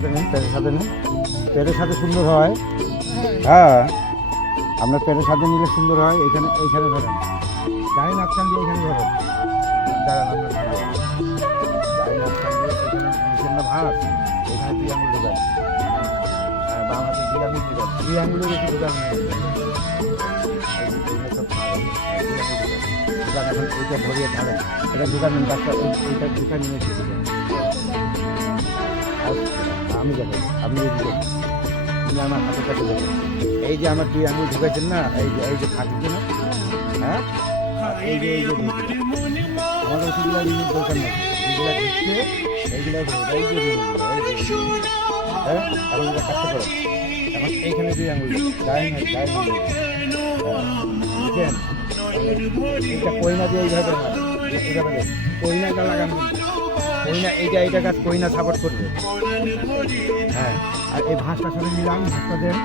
পেটের সাথে নেন, পেটের সাথে সুন্দর হয়। হ্যাঁ, আপনার পেটের সাথে নিলে সুন্দর হয়। এইখানে ধরেন, গায়ে নাকটান দিয়ে এখানে ধরেন, দাঁড়ান আপনার গায়ে নাকটান দিয়ে এখানে নিচের না ভাঁজ, এখানে 2 আঙুল ঢোকান। হ্যাঁ, বাম হাতে 2 আঙুল ঢোকান, 2 আঙুলের বেশি ঢোকান দোকান। এখন এইটা ভরিয়ে ঢালেন, এটা দোকানের গাছটা ওইটা দোকান নিয়েছি। আমি দেখেন, আপনি এদিকে আমার হাতের কাছে দেখেন, এই যে আমার 2 আঙুল ঢুকেছেন না, এই যে ফাঁকিছে না, হ্যাঁ, এই যে আমাদের ওষুধগুলো রিলিজ দরকার নেই, যেগুলো ঢুকছে এইগুলো এই যে হ্যাঁ। এখন এটা কাজটা করেন, এখন এইখানে 2 আঙুল গায়ে বুঝছেন, এইটা কইনা দিয়ে এইভাবে কইনাটা লাগান, কইনা এইটা গাছ কইনা সাপোর্ট করবে। হ্যাঁ, আর এই ভাঁজটা সাথে নিলাম, ভাঁজটা দেন।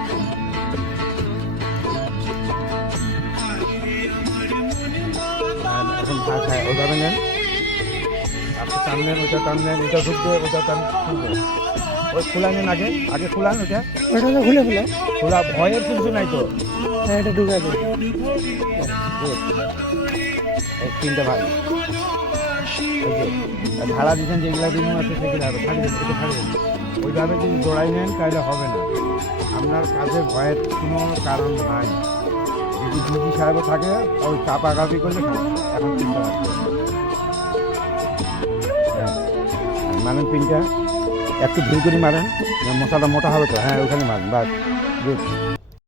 এখন ভাঁজ, হ্যাঁ ওইভাবে নেন, আপনি টান নেন, ওইটা টান নেন, এটা ঢুকবে, ওইটা টান খুলবে। ওই খোলা নেন, আগে খোলান, ওইটা খোলা, ভয়ের কিছু নাই তো। হ্যাঁ, এটা ঢুকে দেবে। এই 3টে ভাগ ঢালা দিচ্ছেন, যেগুলো রিমু আছে সেগুলো হবে, ছাড়বেন, এটা ছাড়বেন। ওইভাবে যদি জোড়াই নেন তাহলে হবে না, আপনার কাছে ভয়ের কোনো কারণ নাই। যদি ডিজি সাহেবও থাকে ওই চাপাগাপি করলে এখন 3টা ভাগ মারেন, 3টা একটু ভুল করে মারেন, মশাটা মোটা হবে তো। হ্যাঁ, ওখানে মারেন, বাস গুড।